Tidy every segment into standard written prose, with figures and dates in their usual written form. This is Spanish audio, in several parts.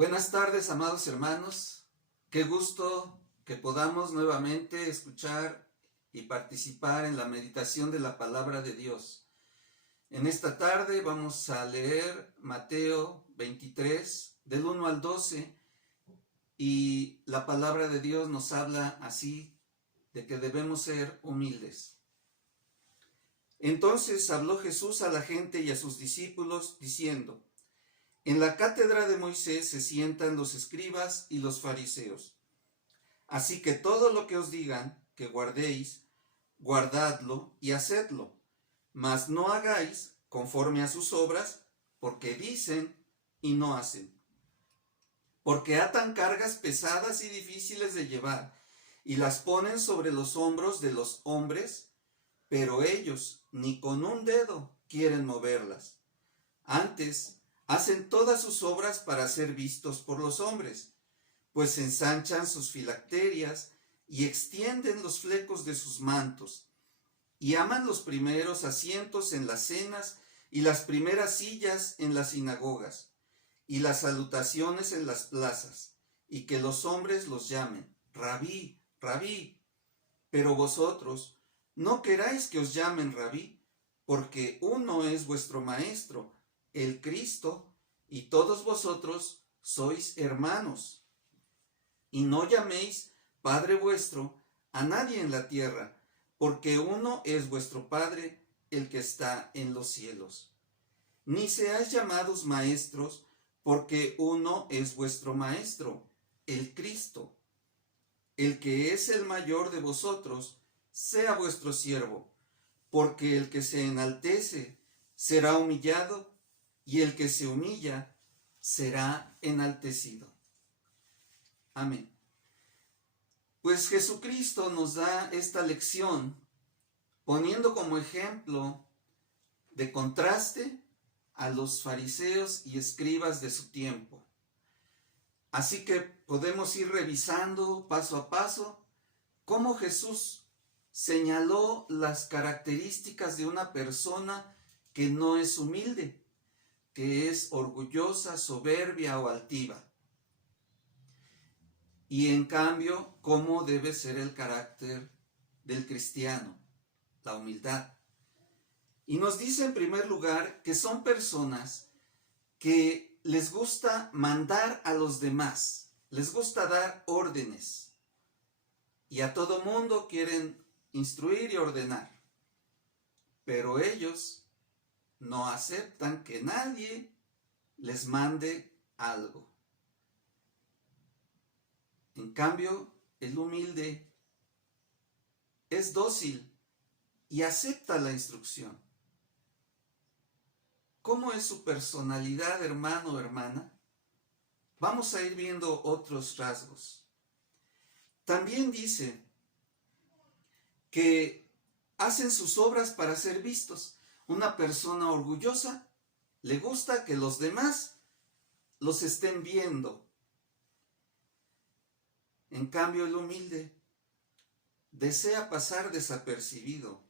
Buenas tardes, amados hermanos. Qué gusto que podamos nuevamente escuchar y participar en la meditación de la palabra de Dios. En esta tarde vamos a leer Mateo 23, del 1 al 12, y la palabra de Dios nos habla así, de que debemos ser humildes. Entonces habló Jesús a la gente y a sus discípulos, diciendo: En la cátedra de Moisés se sientan los escribas y los fariseos. Así que todo lo que os digan que guardéis, guardadlo y hacedlo, mas no hagáis conforme a sus obras, porque dicen y no hacen. Porque atan cargas pesadas y difíciles de llevar, y las ponen sobre los hombros de los hombres, pero ellos ni con un dedo quieren moverlas. Antes, hacen todas sus obras para ser vistos por los hombres, pues ensanchan sus filacterias y extienden los flecos de sus mantos, y aman los primeros asientos en las cenas y las primeras sillas en las sinagogas, y las salutaciones en las plazas, y que los hombres los llamen Rabí, Rabí. Pero vosotros no queráis que os llamen Rabí, porque uno es vuestro Maestro, el Cristo, y todos vosotros sois hermanos. Y no llaméis Padre vuestro a nadie en la tierra, porque uno es vuestro Padre, el que está en los cielos. Ni seáis llamados maestros, porque uno es vuestro Maestro, el Cristo. El que es el mayor de vosotros, sea vuestro siervo, porque el que se enaltece será humillado, y el que se humilla será enaltecido. Amén. Pues Jesucristo nos da esta lección poniendo como ejemplo de contraste a los fariseos y escribas de su tiempo. Así que podemos ir revisando paso a paso cómo Jesús señaló las características de una persona que no es humilde, que es orgullosa, soberbia o altiva. Y en cambio, cómo debe ser el carácter del cristiano, la humildad. Y nos dice en primer lugar que son personas que les gusta mandar a los demás, les gusta dar órdenes, y a todo mundo quieren instruir y ordenar, pero ellos no aceptan que nadie les mande algo. En cambio, el humilde es dócil y acepta la instrucción. ¿Cómo es su personalidad, hermano o hermana? Vamos a ir viendo otros rasgos. También dice que hacen sus obras para ser vistos. Una persona orgullosa le gusta que los demás los estén viendo. En cambio, el humilde desea pasar desapercibido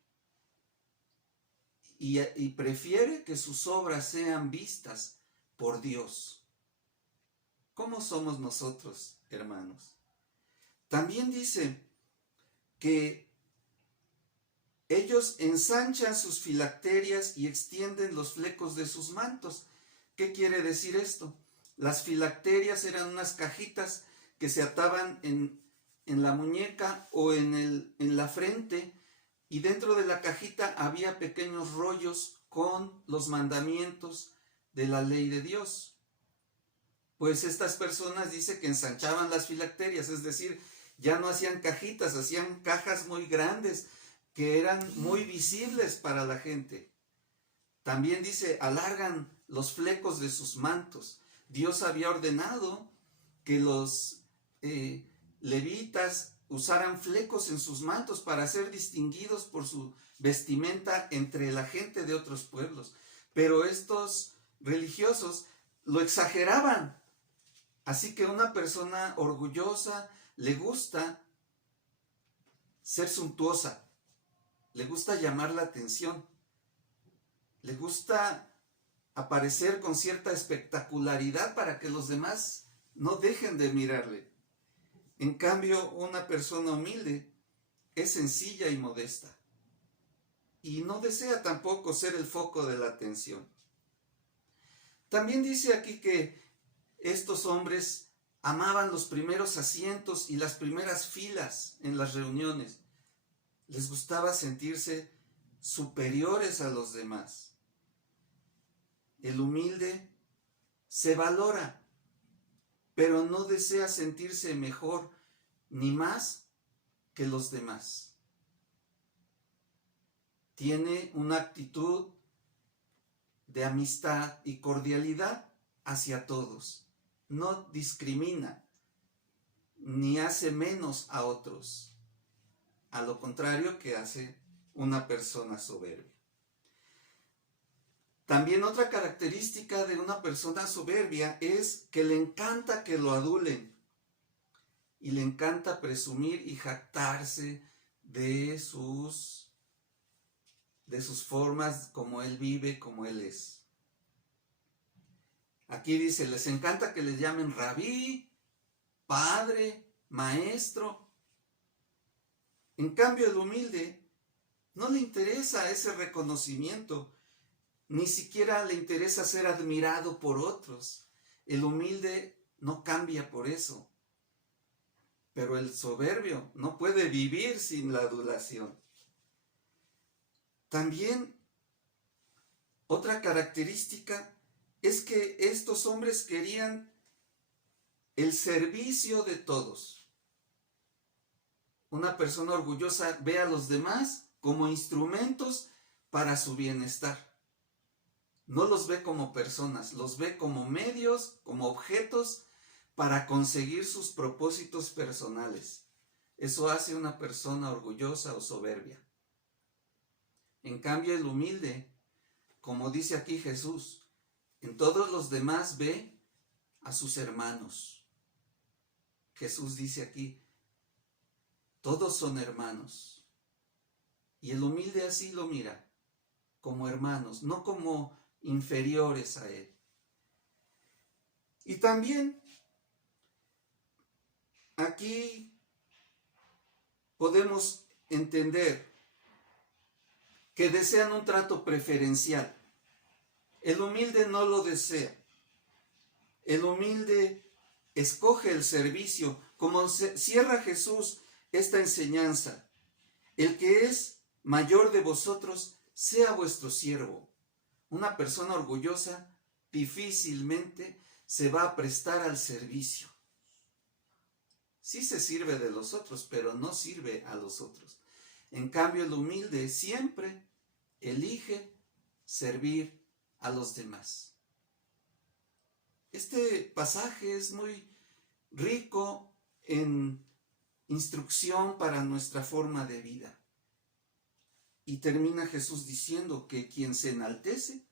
y prefiere que sus obras sean vistas por Dios. ¿Cómo somos nosotros, hermanos? También dice que ellos ensanchan sus filacterias y extienden los flecos de sus mantos. ¿Qué quiere decir esto? Las filacterias eran unas cajitas que se ataban en la muñeca o en la frente, y dentro de la cajita había pequeños rollos con los mandamientos de la ley de Dios. Pues estas personas dice que ensanchaban las filacterias, es decir, ya no hacían cajitas, hacían cajas muy grandes que eran muy visibles para la gente. También dice, alargan los flecos de sus mantos. Dios había ordenado que los levitas usaran flecos en sus mantos para ser distinguidos por su vestimenta entre la gente de otros pueblos. Pero estos religiosos lo exageraban. Así que una persona orgullosa le gusta ser suntuosa, le gusta llamar la atención, le gusta aparecer con cierta espectacularidad para que los demás no dejen de mirarle. En cambio, una persona humilde es sencilla y modesta, y no desea tampoco ser el foco de la atención. También dice aquí que estos hombres amaban los primeros asientos y las primeras filas en las reuniones. Les gustaba sentirse superiores a los demás. El humilde se valora, pero no desea sentirse mejor ni más que los demás. Tiene una actitud de amistad y cordialidad hacia todos. No discrimina ni hace menos a otros, a lo contrario que hace una persona soberbia. También otra característica de una persona soberbia es que le encanta que lo adulen y le encanta presumir y jactarse de sus formas, como él vive, como él es. Aquí dice, les encanta que les llamen rabí, padre, maestro. En cambio, el humilde no le interesa ese reconocimiento, ni siquiera le interesa ser admirado por otros. El humilde no cambia por eso. Pero el soberbio no puede vivir sin la adulación. También otra característica es que estos hombres querían el servicio de todos. Una persona orgullosa ve a los demás como instrumentos para su bienestar. No los ve como personas, los ve como medios, como objetos para conseguir sus propósitos personales. Eso hace una persona orgullosa o soberbia. En cambio, el humilde, como dice aquí Jesús, en todos los demás ve a sus hermanos. Jesús dice aquí, todos son hermanos. Y el humilde así lo mira, como hermanos, no como inferiores a él. Y también aquí podemos entender que desean un trato preferencial. El humilde no lo desea. El humilde escoge el servicio, como cierra Jesús esta enseñanza. El que es mayor de vosotros sea vuestro siervo. Una persona orgullosa difícilmente se va a prestar al servicio. Sí se sirve de los otros, pero no sirve a los otros. En cambio, el humilde siempre elige servir a los demás. Este pasaje es muy rico en instrucción para nuestra forma de vida. Y termina Jesús diciendo que quien se enaltece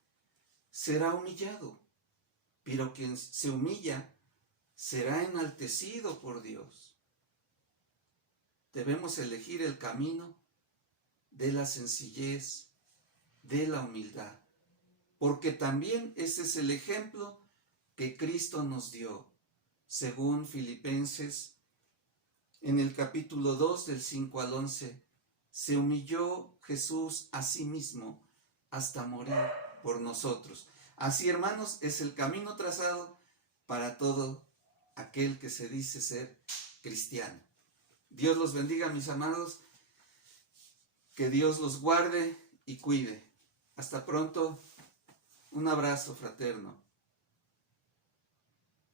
será humillado, pero quien se humilla será enaltecido por Dios. Debemos elegir el camino de la sencillez, de la humildad, porque también ese es el ejemplo que Cristo nos dio, según Filipenses, en el capítulo 2, del 5 al 11, se humilló Jesús a sí mismo hasta morir por nosotros. Así, hermanos, es el camino trazado para todo aquel que se dice ser cristiano. Dios los bendiga, mis amados, que Dios los guarde y cuide. Hasta pronto, un abrazo fraterno.